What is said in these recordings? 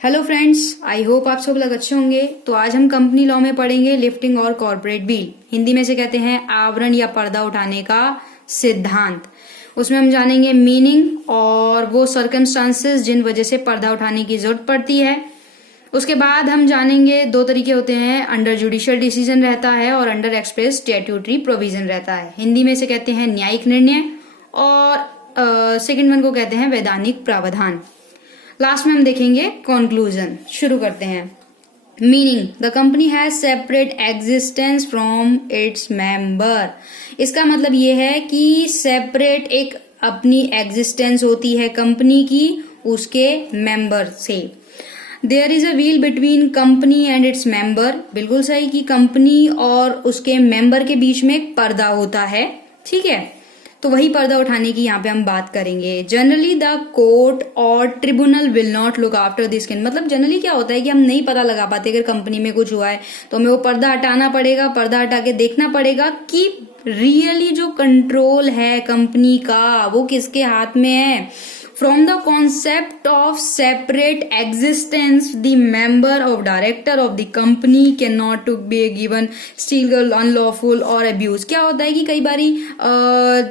Hello friends, I hope आप सब लोग अच्छे होंगे। तो आज हम कंपनी लॉ में पढ़ेंगे लिफ्टिंग और कॉर्पोरेट बिल। हिंदी में से कहते हैं आवरण या पर्दा उठाने का सिद्धांत। उसमें हम जानेंगे मीनिंग और वो सर्कमस्टांसेस जिन वजह से पर्दा उठाने की जरूरत पड़ती है। उसके बाद हम जानेंगे दो तरीके होते हैं, अंडर जुडिशियल डिसीजन रहता है और अंडर एक्सप्रेस स्टैट्यूटरी प्रोविजन रहता है। हिंदी में से कहते हैं न्यायिक निर्णय और सेकंड वन को कहते हैं वैधानिक प्रावधान। लास्ट में हम देखेंगे कंक्लूजन। शुरू करते हैं। Meaning, the company has separate existence from its member. इसका मतलब ये है कि सेपरेट एक अपनी एग्जिस्टेंस होती है कंपनी की उसके मेंबर से। There is a veil between company and its member. बिल्कुल सही कि कंपनी और उसके मेंबर के बीच में एक पर्दा होता है, ठीक है। तो वही पर्दा उठाने की यहाँ पे हम बात करेंगे। जनरली द कोर्ट और tribunal will not look after this skin. मतलब जनरली क्या होता है कि हम नहीं पता लगा पाते अगर कंपनी में कुछ हुआ है तो हमें वो पर्दा हटाना पड़ेगा। पर्दा हटा के देखना पड़ेगा कि रियली जो कंट्रोल है कंपनी का वो किसके हाथ में है। From the concept of separate existence, the member of director of the company cannot to be given illegal, unlawful or abuse। क्या होता है कि कई बारी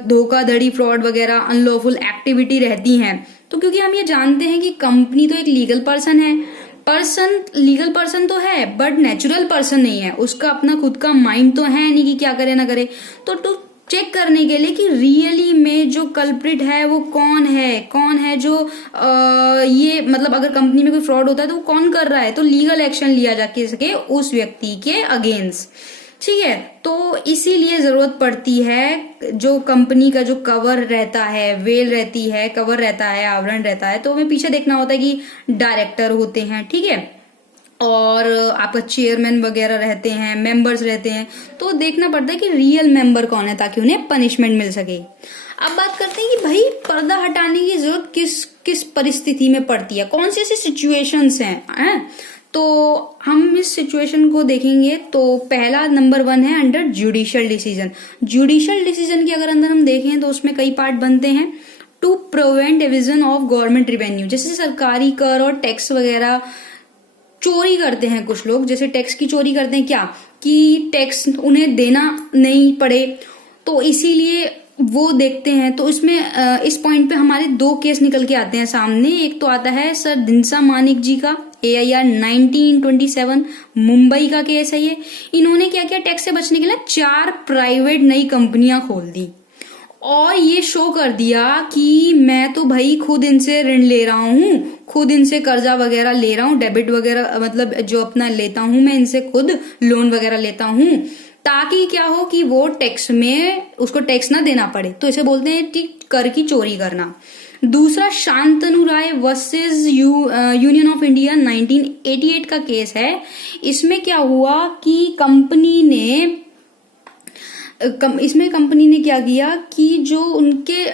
धोखाधड़ी, फ्रॉड वगैरह अनलॉफुल एक्टिविटी रहती हैं। तो क्योंकि हम ये जानते हैं कि कंपनी तो एक लीगल पर्सन है, लीगल पर्सन तो है बट नेचुरल पर्सन नहीं है। उसका अपना खुद का माइंड तो है नहीं कि क्या करे ना करे। तो चेक करने के लिए कि रियली में जो कल्प्रिट है वो कौन है जो ये मतलब अगर कंपनी में कोई फ्रॉड होता है तो वो कौन कर रहा है, तो लीगल एक्शन लिया जा सके उस व्यक्ति के अगेंस्ट, ठीक है। तो इसीलिए जरूरत पड़ती है जो कंपनी का जो कवर रहता है, वेल रहती है, कवर रहता है, आवरण रहता है, तो हमें पीछे देखना होता है कि डायरेक्टर होते हैं, ठीक है, और आपका चेयरमैन वगैरह रहते हैं, मेंबर्स रहते हैं। तो देखना पड़ता है कि रियल मेंबर कौन है ताकि उन्हें पनिशमेंट मिल सके। अब बात करते हैं कि भाई पर्दा हटाने की जरूरत किस किस परिस्थिति में पड़ती है, कौन सी ऐसी सिचुएशंस हैं। तो हम इस सिचुएशन को देखेंगे। तो पहला नंबर 1 है under judicial decision. Judicial decision के अगर अंदर हम देखें तो उसमें कई पार्ट बनते हैं। To prevent evasion of government revenue, जैसे सरकारी कर और टैक्स वगैरह चोरी करते हैं कुछ लोग, जैसे टैक्स की चोरी करते हैं, क्या कि टैक्स उन्हें देना नहीं पड़े, तो इसीलिए वो देखते हैं। तो इसमें इस पॉइंट पे हमारे 2 केस निकल के आते हैं सामने। एक तो आता है सर दिनसा मानिक जी का AIR 1927 मुंबई का केस है ये। इन्होंने क्या किया, टैक्स से बचने के लिए 4 प्राइवेट नई कंपनियां खोल दी और ये शो कर दिया कि मैं तो भाई खुद इनसे ऋण ले रहा हूँ, खुद इनसे कर्जा वगैरह ले रहा हूँ, डेबिट वगैरह मतलब जो अपना लेता हूँ मैं इनसे खुद लोन वगैरह लेता हूँ, ताकि क्या हो कि वो टैक्स में उसको टैक्स ना देना पड़े। तो इसे बोलते हैं कि कर की चोरी करना। दूसरा शांतनु राय वर्सेस यूनियन ऑफ इंडिया 1988 का केस है। इसमें क्या हुआ कि कंपनी ने क्या किया कि जो उनके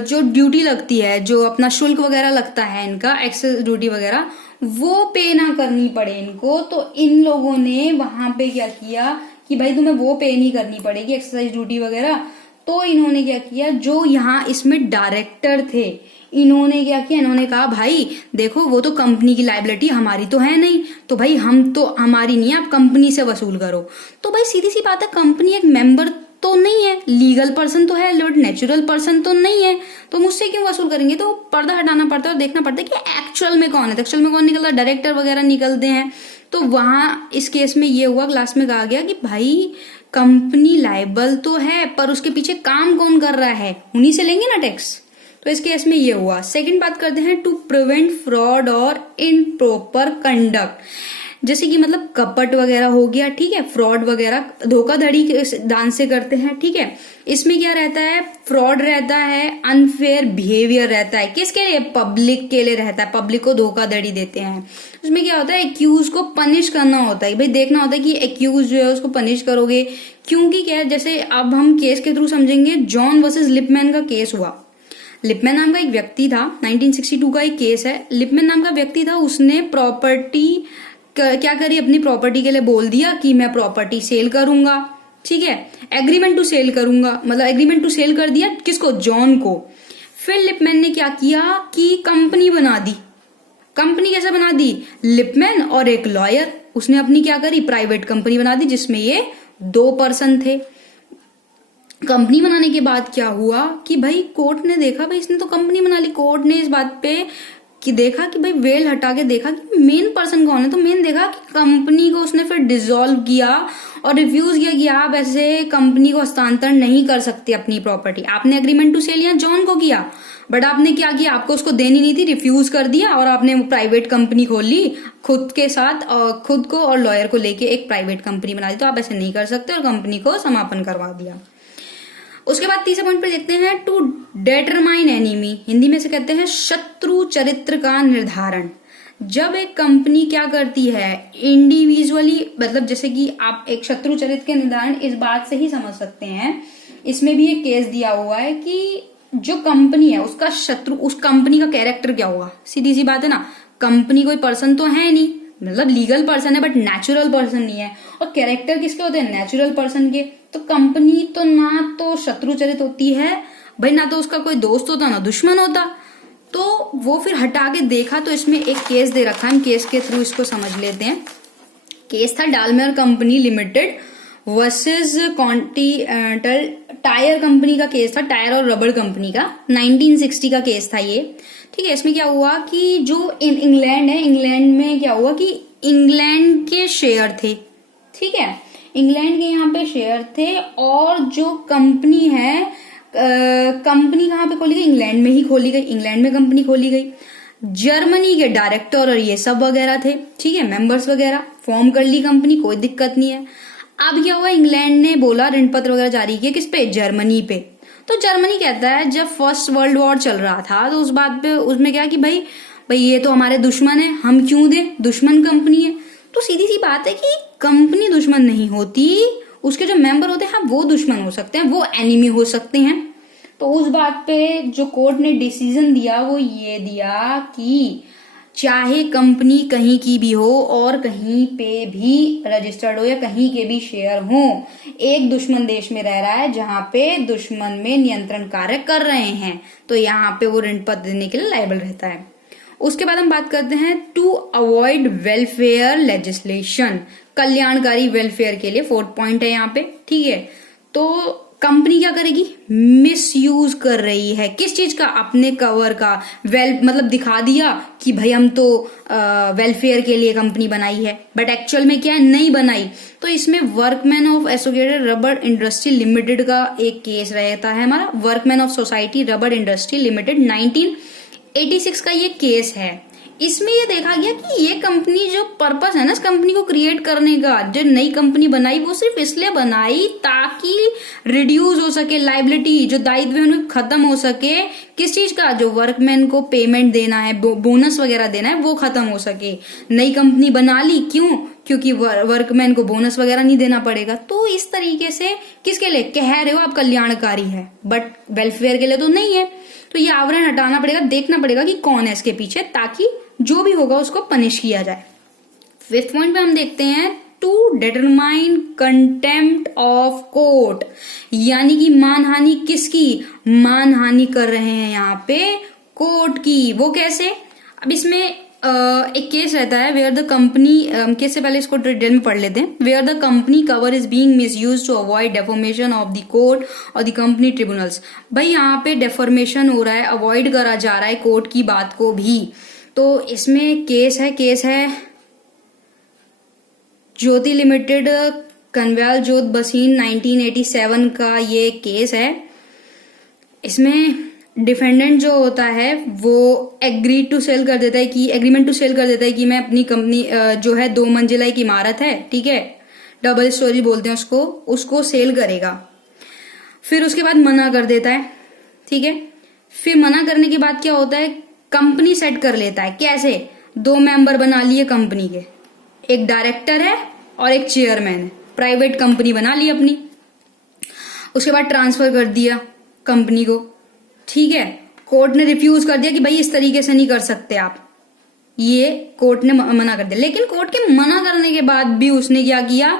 जो ड्यूटी लगती है, जो अपना शुल्क वगैरह लगता है इनका, एक्सेस ड्यूटी वगैरह, वो पे ना करनी पड़े इनको। तो इन लोगों ने वहां पे क्या किया कि भाई तुम्हें वो पे नहीं करनी पड़ेगी एक्साइज ड्यूटी वगैरह। तो इन्होंने क्या किया, जो यहाँ इसमें डायरेक्टर थे, इन्होंने क्या किया, इन्होंने कहा भाई देखो वो तो कंपनी की लायबिलिटी, हमारी तो है नहीं, तो भाई हम तो हमारी नहीं है, आप कंपनी से वसूल करो। तो भाई सीधी सी बात है, कंपनी एक मेंबर तो नहीं है, लीगल पर्सन तो है बट नेचुरल पर्सन तो नहीं है, तो मुझसे क्यों वसूल करेंगे। तो पर्दा हटाना पड़ता है और देखना पड़ता है कि एक्चुअल में कौन है। एक्चुअल में कौन निकलता है, डायरेक्टर वगैरह निकलते हैं। तो वहां इस केस में ये हुआ, क्लास में कहा गया कि भाई कंपनी लायबल तो है पर उसके पीछे काम कौन कर रहा है, उन्हीं से लेंगे ना टैक्स। तो इस केस में ये हुआ। सेकंड बात करते हैं टू प्रिवेंट फ्रॉड और इनप्रॉपर कंडक्ट, जैसे कि मतलब कपट वगैरह हो गया, ठीक है, फ्रॉड वगैरह धोखाधड़ी दान से करते हैं, ठीक है। इसमें क्या रहता है, फ्रॉड रहता है, अनफेयर बिहेवियर रहता है, किसके लिए, पब्लिक के लिए रहता है, पब्लिक को धोखाधड़ी देते हैं। उसमें क्या होता है, एक्यूज को पनिश करना होता है, भाई देखना होता है कि एक्यूज जो है उसको पनिश करोगे, क्योंकि क्या है, जैसे अब हम केस के थ्रू समझेंगे। जॉन वर्सेस लिपमैन का केस हुआ। लिपमैन नाम का एक व्यक्ति था, 1962 का एक केस है। लिपमैन नाम का व्यक्ति था, उसने प्रॉपर्टी क्या करी, अपनी प्रॉपर्टी के लिए बोल दिया कि मैं प्रॉपर्टी सेल करूंगा, ठीक है, एग्रीमेंट टू सेल करूंगा, मतलब एग्रीमेंट टू सेल कर दिया किसको, जॉन को। फिर लिपमैन ने क्या किया कि कंपनी बना दी, कंपनी कैसे बना दी, लिपमैन और एक लॉयर, उसने अपनी क्या करी, प्राइवेट कंपनी बना दी जिसमें ये 2 पर्सन थे। कंपनी बनाने के बाद क्या हुआ कि भाई कोर्ट ने देखा भाई इसने तो कंपनी बना ली, कोर्ट ने इस बात पे कि देखा कि भाई वेल हटा के देखा कि मेन पर्सन कौन है, तो मेन देखा कि कंपनी को उसने फिर डिसॉल्व किया और रिफ्यूज किया कि आप ऐसे कंपनी को हस्तांतरण नहीं कर सकते अपनी प्रॉपर्टी। आपने एग्रीमेंट टू सेल यहाँ जॉन को किया, बट आपने क्या किया, आपको उसको देनी नहीं थी, रिफ्यूज कर दिया और आपने प्राइवेट कंपनी खोल ली खुद के साथ, और खुद को और लॉयर को लेके एक प्राइवेट कंपनी बना दी। तो आप ऐसे नहीं कर सकते और कंपनी को समापन करवा दिया। उसके बाद तीसरे पॉइंट पर देखते हैं टू डिटरमाइन एनिमी, हिंदी में से कहते हैं शत्रु चरित्र का निर्धारण। जब एक कंपनी क्या करती है इंडिविजुअली, मतलब जैसे कि आप एक शत्रु चरित्र के निर्धारण इस बात से ही समझ सकते हैं, इसमें भी एक केस दिया हुआ है कि जो कंपनी है उसका शत्रु, उस कंपनी का कैरेक्टर क्या होगा। सीधी सी बात है ना, कंपनी कोई पर्सन तो है नहीं, मतलब लीगल पर्सन है बट नेचुरल पर्सन नहीं है, और कैरेक्टर किसके होते हैं, नेचुरल पर्सन के। तो कंपनी तो ना तो शत्रु चरित होती है भाई, ना तो उसका कोई दोस्त होता ना दुश्मन होता। तो वो फिर हटा के देखा, तो इसमें एक केस दे रखा है, केस के थ्रू इसको समझ लेते हैं। केस था Daimler company limited versus continental tyre company का केस था, टायर और रबर कंपनी का, 1960 का केस था ये। ठीक है, इसमें क्या हुआ कि जो इंग्लैंड है, इंग्लैंड में क्या हुआ कि इंग्लैंड के शेयर थे, ठीक है, इंग्लैंड के यहाँ पे शेयर थे, और जो कंपनी है, कंपनी कहाँ पे खोली गई, इंग्लैंड में ही खोली गई, इंग्लैंड में कंपनी खोली गई। जर्मनी के डायरेक्टर और ये सब वगैरह थे, ठीक है, मेंबर्स वगैरह, फॉर्म कर ली कंपनी, कोई दिक्कत नहीं है। अब क्या हुआ, इंग्लैंड ने बोला ऋण पत्र वगैरह जारी किया किस पे, जर्मनी पे। तो जर्मनी कहता है जब फर्स्ट वर्ल्ड वॉर चल रहा था तो उस बात पे उसमें क्या कि भाई ये तो हमारे दुश्मन है, हम क्यों दें, दुश्मन कंपनी है। तो सीधी सी बात है कि कंपनी दुश्मन नहीं होती, उसके जो मेंबर होते हैं वो दुश्मन हो सकते हैं, वो एनिमी हो सकते हैं। तो उस बात पे जो कोर्ट ने डिसीजन दिया वो ये दिया कि चाहे कंपनी कहीं की भी हो और कहीं पे भी रजिस्टर्ड हो या कहीं के भी शेयर हो, एक दुश्मन देश में रह रहा है जहां पे दुश्मन में नियंत्रण कार्य कर रहे हैं, तो यहाँ पे वो ऋण पत्र देने के लिए लायबल रहता है। उसके बाद हम बात करते हैं टू अवॉइड वेलफेयर लेजिस्लेशन, कल्याणकारी वेलफेयर के लिए 4th पॉइंट है यहाँ पे, ठीक है। तो कंपनी क्या करेगी, मिसयूज कर रही है किस चीज का, अपने कवर का, मतलब दिखा दिया कि भाई हम तो वेलफेयर के लिए कंपनी बनाई है, बट एक्चुअल में क्या है, नहीं बनाई। तो इसमें workman of associated rubber industry limited का एक केस रहता है हमारा, workman of society rubber industry limited 1986 का ये केस है। इसमें ये देखा गया कि ये कंपनी जो पर्पस है ना इस कंपनी को क्रिएट करने का, जो नई कंपनी बनाई वो सिर्फ इसलिए बनाई ताकि रिड्यूस हो सके लाइबिलिटी, जो दायित्व है उनमें खत्म हो सके, किस चीज का, जो वर्कमैन को पेमेंट देना है, बोनस वगैरह देना है, वो खत्म हो सके। नई कंपनी बना ली, क्यों, क्योंकि वर्कमैन को बोनस वगैरह नहीं देना पड़ेगा। तो इस तरीके से किसके लिए कह रहे हो आप, कल्याणकारी है बट वेलफेयर के लिए तो नहीं है। तो ये आवरण हटाना पड़ेगा, देखना पड़ेगा कि कौन है इसके पीछे, ताकि जो भी होगा उसको पनिश किया जाए। 5th पॉइंट पे हम देखते हैं to determine contempt of court, यानी कि मानहानि किसकी, मानहानि कर रहे हैं यहाँ पे कोर्ट की। वो कैसे, अब इसमें एक केस रहता है वेयर द कंपनी, केस से पहले इसको डिटेल में पढ़ लेते हैं। Where the company cover is being misused to avoid deformation of the court और द कंपनी ट्रिब्यूनल्स। भाई यहाँ पे डेफॉर्मेशन हो रहा है, अवॉइड करा जा रहा है कोर्ट की बात को भी। तो इसमें केस है ज्योति लिमिटेड कन्वैल जोत बसीन 1987 का ये केस है। इसमें डिफेंडेंट जो होता है वो एग्रीमेंट टू सेल कर देता है कि मैं अपनी कंपनी जो है 2 मंजिला एक इमारत है, ठीक है, डबल स्टोरी बोलते हैं उसको सेल करेगा। फिर उसके बाद मना कर देता है, ठीक है। फिर मना करने के बाद क्या होता है, कंपनी सेट कर लेता है। कैसे, 2 मेंबर बना लिए कंपनी के, एक डायरेक्टर है और एक चेयरमैन है, प्राइवेट कंपनी बना ली अपनी। उसके बाद ट्रांसफर कर दिया कंपनी को, ठीक है। कोर्ट ने रिफ्यूज कर दिया कि भाई इस तरीके से नहीं कर सकते आप, ये कोर्ट ने मना कर दिया। लेकिन कोर्ट के मना करने के बाद भी उसने क्या किया,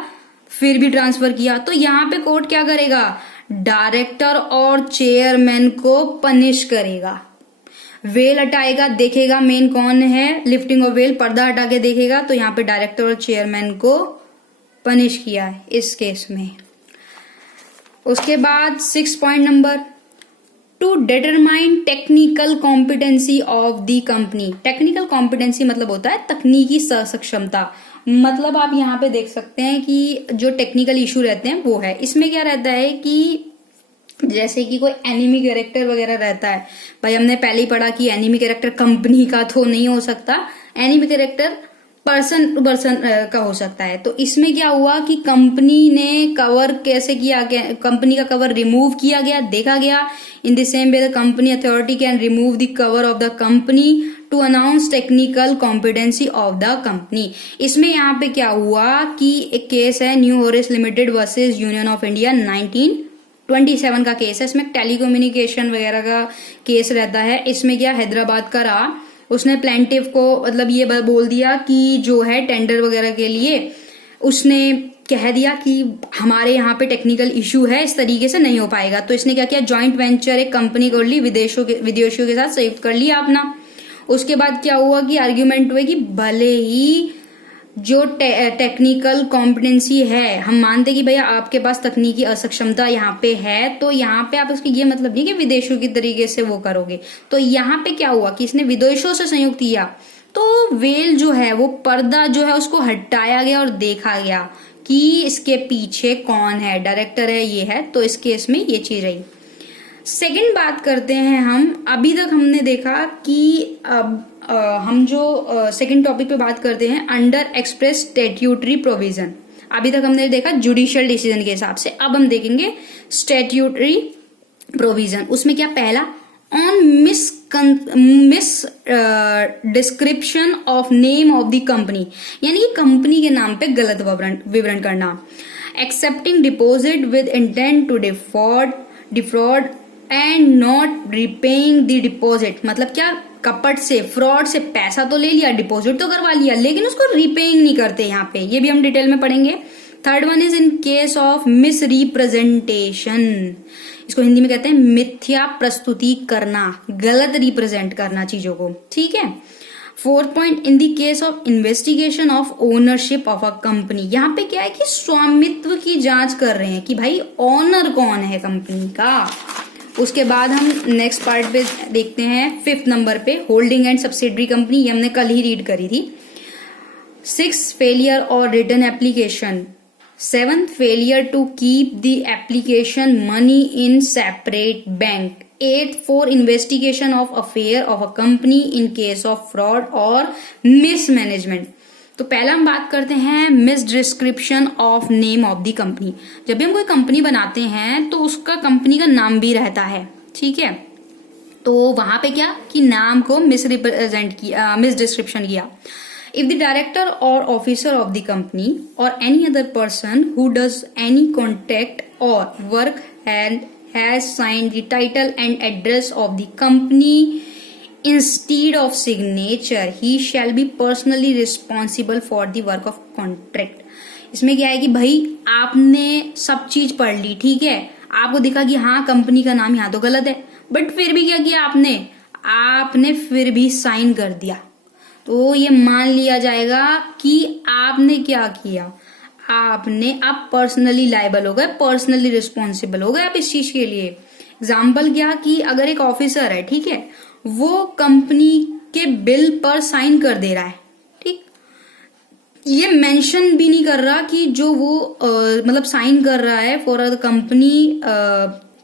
फिर भी ट्रांसफर किया। तो यहाँ पे कोर्ट क्या करेगा, डायरेक्टर और चेयरमैन को पनिश करेगा। वेल हटाएगा, देखेगा मेन कौन है, लिफ्टिंग ऑफ वेल, पर्दा हटा के देखेगा, तो यहाँ पे डायरेक्टर और चेयरमैन को पनिश किया है इस केस में। उसके बाद 6 point number, to determine technical competency of the company. Technical competency मतलब होता है तकनीकी सक्षमता। मतलब आप यहाँ पे देख सकते हैं कि जो टेक्निकल इशू रहते हैं वो है। इसमें क्या रहता है कि जैसे कि कोई एनिमी कैरेक्टर वगैरह रहता है, भाई हमने पहले ही पढ़ा कि एनिमी कैरेक्टर कंपनी का तो नहीं हो सकता, enemy character person to person का हो सकता है। तो इसमें क्या हुआ कि कंपनी ने कवर कैसे किया गया, कंपनी का कवर रिमूव किया गया, देखा गया। In the same way the company authority can remove the cover of the company to announce technical competency of the company. इसमें यहाँ पे क्या हुआ कि एक केस है New Horrocks Limited versus Union of India 1927 का केस है। इसमें टेलीकम्युनिकेशन वगैरह का केस रहता है। इसमें क्या हैदराबाद का रहा, उसने प्लेंटिफ को मतलब ये बोल दिया कि जो है टेंडर वगैरह के लिए उसने कह दिया कि हमारे यहाँ पे टेक्निकल इशू है, इस तरीके से नहीं हो पाएगा। तो इसने क्या किया, जॉइंट वेंचर एक कंपनी कर ली, विदेशियों के साथ संयुक्त कर लिया अपना। उसके बाद क्या हुआ कि आर्ग्यूमेंट हुए कि भले ही जो टेक्निकल कॉम्पिटेंसी है, हम मानते कि भैया आपके पास तकनीकी असक्षमता यहाँ पे है, तो यहाँ पे आप इसकी ये मतलब नहीं कि विदेशों की तरीके से वो करोगे। तो यहाँ पे क्या हुआ कि इसने विदेशों से संयुक्त किया, तो वेल जो है वो पर्दा जो है उसको हटाया गया और देखा गया कि इसके पीछे कौन है, डायरेक्टर है, ये है। तो इस केस में ये चीज रही। सेकंड बात करते हैं हम। अभी तक हमने देखा कि अब हम जो सेकंड टॉपिक पे बात करते हैं अंडर एक्सप्रेस स्टैट्यूटरी प्रोविजन। अभी तक हमने देखा जुडिशियल डिसीजन के हिसाब से, अब हम देखेंगे स्टैट्यूटरी प्रोविजन। उसमें क्या, पहला on misdescription of name of the company, यानी कि कंपनी के नाम पे गलत विवरण करना। Accepting deposit with intent to defraud and not repaying the deposit. मतलब क्या, कपट से, फ्रॉड से पैसा तो ले लिया, डिपॉजिट तो करवा लिया, लेकिन उसको रिपेइंग नहीं करते यहाँ पे। ये भी हम डिटेल में पढ़ेंगे। Third one is in case of miss representation. इसको हिंदी में कहते हैं मिथ्या प्रस्तुति करना, गलत रिप्रेजेंट करना चीजों को, ठीक है। Fourth point, in the case of investigation of ownership of a company. यहाँ पे क्या है कि स्वामित्व की जांच कर रहे हैं कि भाई ओनर कौन है कंपनी का। उसके बाद हम नेक्स्ट पार्ट पे देखते हैं 5th नंबर पे, होल्डिंग एंड सब्सिडरी कंपनी। ये हमने कल ही रीड करी थी। 6th, फेलियर और return application. 7th, failure to keep the application money in separate bank. 8th, for investigation of affair of a company in case of fraud और mismanagement. तो पहला हम बात करते हैं misdescription of name of the company. जब भी हम कोई कंपनी बनाते हैं तो उसका कंपनी का नाम भी रहता है, ठीक है। तो वहां पे क्या कि नाम को मिस डिस्क्रिप्शन किया। इफ द डायरेक्टर और ऑफिसर ऑफ द कंपनी और any other person who does any contract और work and has signed the title and address of the company instead of signature, he shall be personally responsible for the work of contract। इसमें क्या है कि भाई आपने सब चीज पढ़ ली, ठीक है, आपको दिखा कि हाँ कंपनी का नाम यहाँ तो गलत है, बट फिर भी क्या किया आपने फिर भी साइन कर दिया, तो ये मान लिया जाएगा कि आपने क्या किया, आप पर्सनली लायबल हो गए, पर्सनली रिस्पॉन्सिबल हो गए आप इस चीज के लिए। एग्जाम्पल क्या कि अगर एक ऑफिसर है, ठीक है, वो कंपनी के बिल पर साइन कर दे रहा है, ठीक, ये मेंशन भी नहीं कर रहा कि जो वो मतलब साइन कर रहा है for the company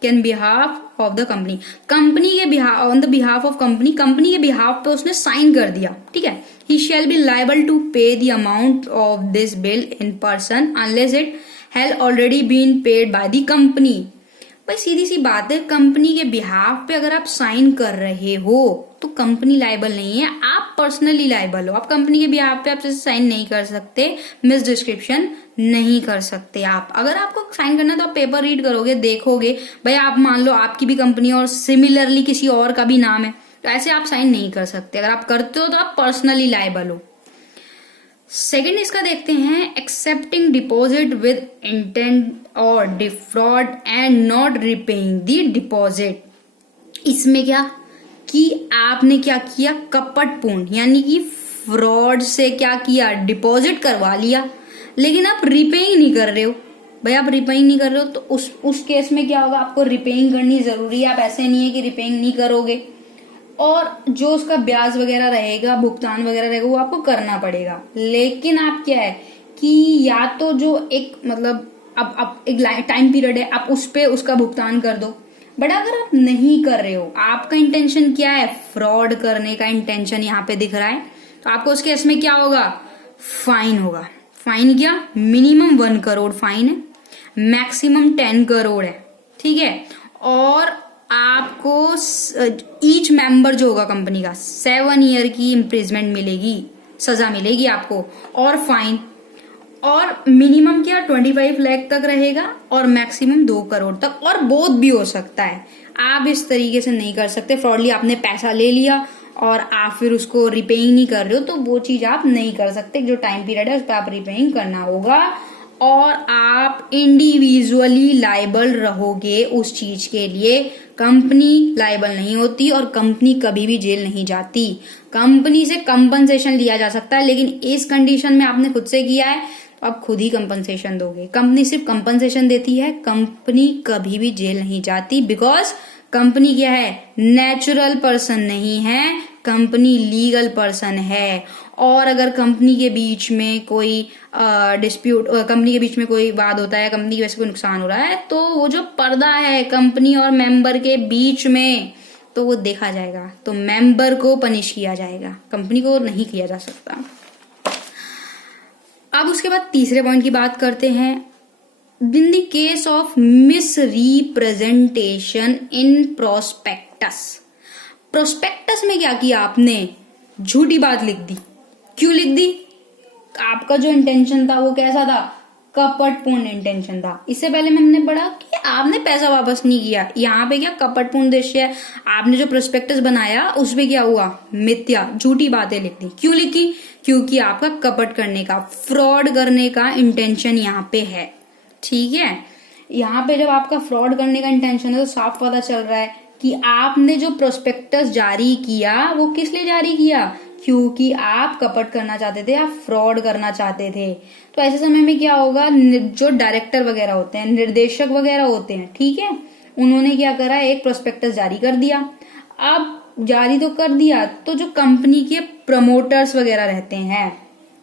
can behalf of the company के behalf on the behalf of company के बिहाफ पे उसने साइन कर दिया, ठीक है। He shall be liable to pay the amount of this bill in person unless it has already been paid by the company. भाई सीधी सी बात है, कंपनी के बिहाफ पे अगर आप साइन कर रहे हो तो कंपनी लायबल नहीं है, आप पर्सनली लायबल हो। आप कंपनी के बिहाफ पे आप साइन नहीं कर सकते, मिस डिस्क्रिप्शन नहीं कर सकते आप। अगर आपको साइन करना है तो आप पेपर रीड करोगे, देखोगे, भाई आप मान लो आपकी भी कंपनी और सिमिलरली किसी और का भी नाम है, तो ऐसे आप साइन नहीं कर सकते। अगर आप करते हो तो आप पर्सनली लायबल हो। सेकेंड इसका देखते हैं, एक्सेप्टिंग डिपॉजिट विद इंटेंट और defrauded and not repaying the deposit. इसमें क्या कि आपने क्या किया, कपटपूर्ण यानी कि फ्रॉड से क्या किया, डिपॉजिट करवा लिया, लेकिन आप रिपेइंग नहीं कर रहे हो। भाई आप रिपेइंग नहीं कर रहे हो तो उस केस में क्या होगा, आपको रिपेइंग करनी जरूरी है। आप ऐसे नहीं है कि रिपेइंग नहीं करोगे, और जो उसका ब्याज वगैरह रहेगा, भुगतान वगैरह रहेगा, वो आपको करना पड़ेगा। लेकिन आप क्या है कि या तो जो एक मतलब अब एक टाइम पीरियड है, आप उस पे उसका भुगतान कर दो। बट अगर आप नहीं कर रहे हो, आपका इंटेंशन क्या है, फ्रॉड करने का इंटेंशन यहाँ पे दिख रहा है, तो आपको उस केस में क्या होगा, फाइन होगा। फाइन क्या, मिनिमम 1 करोड़ फाइन है, मैक्सिमम 10 करोड़ है, ठीक है। और आपको ईच मेंबर जो होगा कंपनी का 7 ईयर की इम्प्रिजमेंट मिलेगी, सजा मिलेगी आपको, और फाइन। और मिनिमम क्या 25 लाख तक रहेगा और मैक्सिमम 2 करोड़ तक, और बोथ भी हो सकता है। आप इस तरीके से नहीं कर सकते, फ्रॉडली आपने पैसा ले लिया और आप फिर उसको रिपेइंग नहीं कर रहे हो, तो वो चीज आप नहीं कर सकते। जो टाइम पीरियड है उस पर आप रिपेइंग करना होगा, और आप इंडिविजुअली लायबल रहोगे उस चीज के लिए। कंपनी लायबल नहीं होती, और कंपनी कभी भी जेल नहीं जाती। कंपनी से कंपनसेशन लिया जा सकता है, लेकिन इस कंडीशन में आपने खुद से किया है तो आप खुद ही कंपनसेशन दोगे। कंपनी सिर्फ कंपनसेशन देती है, कंपनी कभी भी जेल नहीं जाती, बिकॉज कंपनी क्या है, नेचुरल पर्सन नहीं है, कंपनी लीगल पर्सन है। और अगर कंपनी के बीच में कोई डिस्प्यूट, कंपनी के बीच में कोई वाद होता है, कंपनी की वजह से कोई नुकसान हो रहा है, तो वो जो पर्दा है कंपनी और मेंबर के बीच में, तो वो देखा जाएगा, तो मेंबर को पनिश किया जाएगा, कंपनी को नहीं किया जा सकता। अब उसके बाद तीसरे पॉइंट की बात करते हैं। In the case of miss representation in prospectus. Prospectus में क्या किया आपने, झूठी बात लिख दी। क्यों लिख दी, आपका जो इंटेंशन था वो कैसा था, कपटपूर्ण इंटेंशन था। इससे पहले में हमने पढ़ा कि आपने पैसा वापस नहीं किया, यहाँ पे क्या कपटपूर्ण उद्देश्य है, आपने जो प्रोस्पेक्टस बनाया उसमें क्या हुआ, मिथ्या झूठी बातें लिख दी। क्यों लिखी, क्योंकि आपका कपट करने का, फ्रॉड करने का इंटेंशन यहाँ पे है, ठीक है। यहाँ पे जब आपका फ्रॉड करने का इंटेंशन है तो साफ पता चल रहा है कि आपने जो प्रोस्पेक्टस जारी किया वो किस लिए जारी किया, क्योंकि आप कपट करना चाहते थे, आप फ्रॉड करना चाहते थे। तो ऐसे समय में क्या होगा, जो डायरेक्टर वगैरह होते हैं, निर्देशक वगैरह होते हैं, ठीक है, उन्होंने क्या करा, एक प्रोस्पेक्टस जारी कर दिया। अब जारी तो कर दिया, तो जो कंपनी के प्रमोटर्स वगैरह रहते हैं,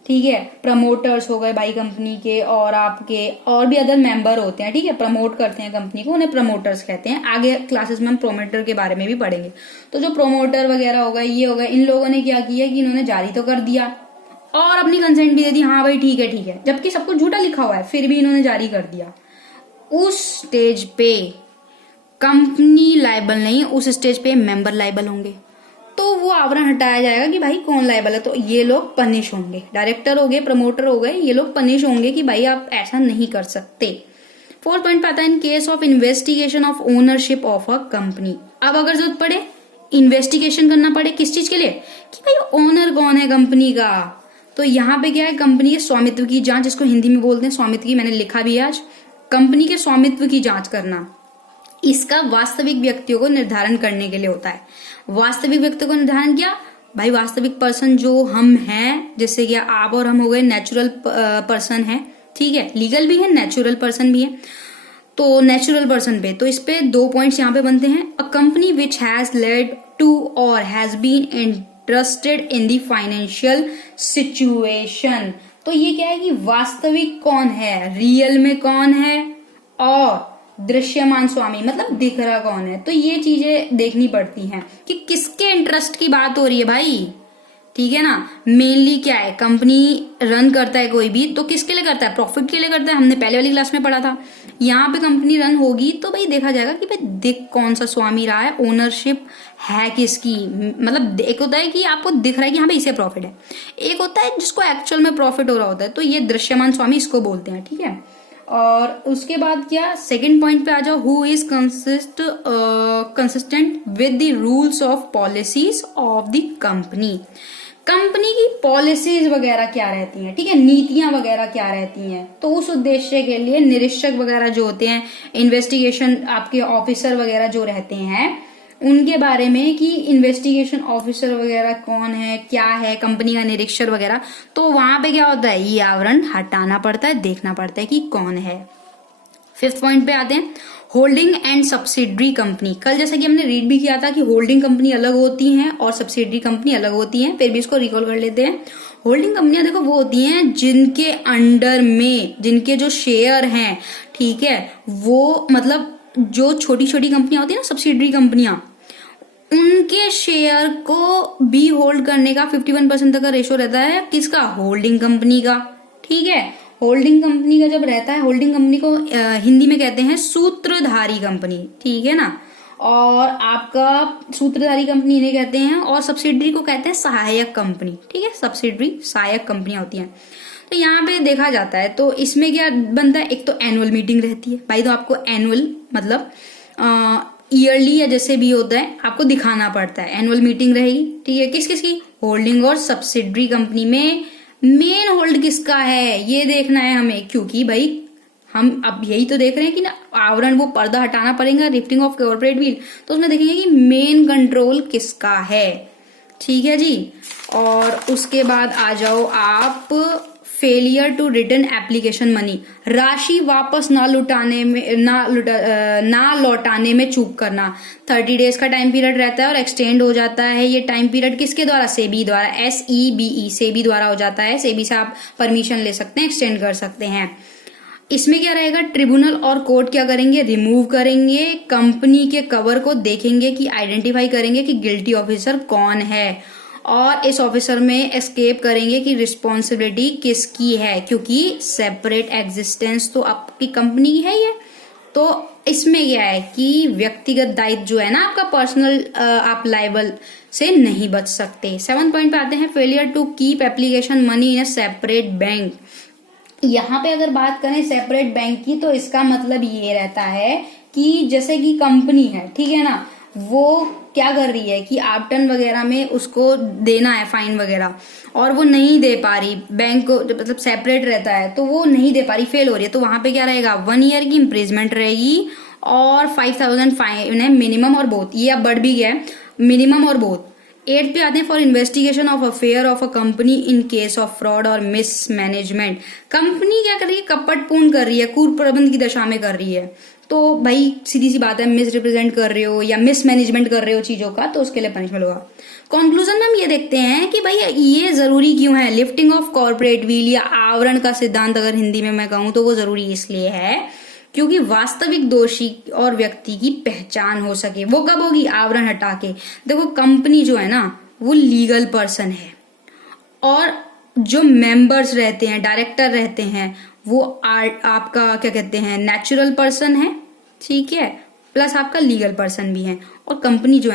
ठीक है, प्रमोटर्स हो गए भाई कंपनी के, और आपके और भी अदर मेंबर होते हैं, ठीक है, प्रमोट करते हैं कंपनी को, उन्हें प्रमोटर्स कहते हैं। आगे क्लासेस में हम प्रमोटर के बारे में भी पढ़ेंगे। तो जो प्रमोटर वगैरह हो गए, ये हो गए, इन लोगों ने क्या किया कि इन्होंने जारी तो कर दिया और अपनी कंसेंट भी दे दी, हाँ भाई ठीक है, जबकि सब कुछ झूठा लिखा हुआ है, फिर भी इन्होंने जारी कर दिया। उस स्टेज पे कंपनी लायबल नहीं, उस स्टेज पे मेंबर लायबल होंगे। तो वो आवरण हटाया जाएगा कि भाई कौन लायबल है, तो ये लोग पनिश होंगे, डायरेक्टर हो गए, प्रमोटर हो गए, ये लोग पनिश होंगे कि भाई आप ऐसा नहीं कर सकते। 4th पॉइंट पे आता है, इन case of investigation of ownership of a company. अब अगर जरूरत पड़े, इन्वेस्टिगेशन करना पड़े, किस चीज के लिए, कि भाई ओनर कौन है कंपनी का। तो यहाँ पे क्या है, कंपनी के स्वामित्व की जांच, जिसको हिंदी में बोलते हैं स्वामित्व की, मैंने लिखा भी है आज, कंपनी के स्वामित्व की जांच करना, इसका वास्तविक व्यक्तियों को निर्धारण करने के लिए होता है। वास्तविक व्यक्ति को निर्धारण किया, भाई वास्तविक पर्सन जो हम हैं, जैसे कि आप और हम हो गए नेचुरल पर्सन है, ठीक है, लीगल भी है, नेचुरल पर्सन भी है। तो नेचुरल पर्सन पे, तो इस पे 2 पॉइंट्स यहाँ पे बनते हैं। A company which has led to और has been interested in the financial situation. तो ये क्या है कि वास्तविक कौन है, रियल में कौन है, और दृश्यमान स्वामी मतलब दिख रहा कौन है। तो ये चीजें देखनी पड़ती हैं कि किसके इंटरेस्ट की बात हो रही है भाई, ठीक है ना। मेनली क्या है, कंपनी रन करता है कोई भी तो किसके लिए करता है, प्रॉफिट के लिए करता है, हमने पहले वाली क्लास में पढ़ा था। यहाँ पे कंपनी रन होगी तो भाई देखा जाएगा कि भाई दिख कौन सा स्वामी रहा है, ओनरशिप है किसकी। मतलब एक होता है कि आपको दिख रहा है कि हाँ भाई इसे प्रॉफिट है, एक होता है जिसको एक्चुअल में प्रॉफिट हो रहा होता है, तो ये दृश्यमान स्वामी इसको बोलते हैं, ठीक है। और उसके बाद क्या, सेकंड पॉइंट पे आ जाओ, who is consistent with the rules of policies of the company. Company की पॉलिसीज वगैरह क्या रहती हैं, ठीक है, नीतियां वगैरह क्या रहती हैं। तो उस उद्देश्य के लिए निरीक्षक वगैरह जो होते हैं, इन्वेस्टिगेशन आपके ऑफिसर वगैरह जो रहते हैं, उनके बारे में कि इन्वेस्टिगेशन ऑफिसर वगैरह कौन है, क्या है, कंपनी का निरीक्षक वगैरह। तो वहां पे क्या होता है, ये आवरण हटाना पड़ता है, देखना पड़ता है कि कौन है। 5th पॉइंट पे आते हैं, होल्डिंग एंड सब्सिडरी कंपनी। कल जैसे कि हमने रीड भी किया था कि होल्डिंग कंपनी अलग होती हैं और सब्सिडरी कंपनी अलग होती हैं, फिर भी इसको रिकॉल कर लेते हैं। होल्डिंग कंपनियां देखो वो होती हैं जिनके अंडर में जिनके जो शेयर हैं, ठीक है, वो मतलब जो छोटी छोटी कंपनियां होती है ना, सब्सिडरी कंपनियां, उनके शेयर को भी होल्ड करने का 51% तक का रेशो रहता है, किसका, होल्डिंग कंपनी का। ठीक है, होल्डिंग कंपनी का जब रहता है, होल्डिंग कंपनी को हिंदी में कहते हैं सूत्रधारी कंपनी, ठीक है ना, और आपका सूत्रधारी कंपनी इन्हें कहते हैं, और सब्सिडरी को कहते हैं सहायक कंपनी। ठीक है, सब्सिडरी सहायक कंपनियां होती हैं। तो यहाँ पे देखा जाता है तो इसमें क्या बनता है, एक तो एनुअल मीटिंग रहती है भाई, तो आपको एनुअल मतलब ईयरली या जैसे भी होता है आपको दिखाना पड़ता है, एनुअल मीटिंग रहेगी। ठीक है, किस किस की, होल्डिंग और सब्सिडरी कंपनी में मेन होल्ड किसका है ये देखना है हमें, क्योंकि भाई हम अब यही तो देख रहे हैं कि ना आवरण वो पर्दा हटाना पड़ेगा, लिफ्टिंग ऑफ कॉर्पोरेट व्हील, तो उसमें देखेंगे कि मेन कंट्रोल किसका है। ठीक है जी, और उसके बाद आ जाओ आप failure to return application money, राशि वापस ना लौटाने में चूक करना। 30 डेज का टाइम पीरियड रहता है और एक्सटेंड हो जाता है ये टाइम पीरियड किसके द्वारा, सेबी द्वारा, SEBE सेबी द्वारा हो जाता है। सेबी से आप परमिशन ले सकते हैं, एक्सटेंड कर सकते हैं। इसमें क्या रहेगा, ट्रिब्यूनल और कोर्ट क्या करेंगे, रिमूव करेंगे, कंपनी के कवर को देखेंगे कि आइडेंटिफाई करेंगे कि गिल्टी ऑफिसर कौन है, और इस ऑफिसर में एस्केप करेंगे कि रिस्पॉन्सिबिलिटी किसकी है, क्योंकि सेपरेट एग्जिस्टेंस तो आपकी कंपनी की है ये। तो इसमें क्या है कि व्यक्तिगत दायित्व जो है ना आपका पर्सनल, आप लाइबल से नहीं बच सकते। 7th पॉइंट पे आते हैं, failure to keep application money in a separate bank. यहाँ पे अगर बात करें सेपरेट बैंक की, तो इसका मतलब ये रहता है कि जैसे कि कंपनी है, ठीक है ना, वो क्या कर रही है कि आबटन वगैरह में उसको देना है फाइन वगैरह, और वो नहीं दे पा रही, बैंक को मतलब सेपरेट रहता है तो वो नहीं दे पा रही, फेल हो रही है, तो वहां पे क्या रहेगा, 1 ईयर की इम्प्रिजमेंट रहेगी और 5,000 फाइन है मिनिमम और बोथ, ये अब बढ़ भी गया है, मिनिमम और बोथ। 8th पे आते हैं, for investigation of affair of a company in case of fraud और मिसमैनेजमेंट। कंपनी क्या कर रही है, कपटपूर्ण कर रही है, कुप्रबंध की दशा में कर रही है, तो भाई सीधी सी बात है, मिस रिप्रेजेंट कर रहे हो या मिसमैनेजमेंट कर रहे हो चीजों का, तो उसके लिए पनिशमेंट होगा। कंक्लूजन में हम ये देखते हैं कि भाई ये जरूरी क्यों है, लिफ्टिंग ऑफ कॉर्पोरेट व्हील या आवरण का सिद्धांत अगर हिंदी में मैं कहूं तो वो जरूरी इसलिए है क्योंकि वास्तविक दोषी और व्यक्ति की पहचान हो सके। वो कब होगी, आवरण हटा के। देखो कंपनी जो है ना वो लीगल पर्सन है, और जो मेंबर्स रहते हैं, डायरेक्टर रहते हैं, वो आपका क्या कहते हैं, नेचुरल पर्सन है, ठीक है, प्लस आपका लीगल पर्सन भी है, और कंपनी जो है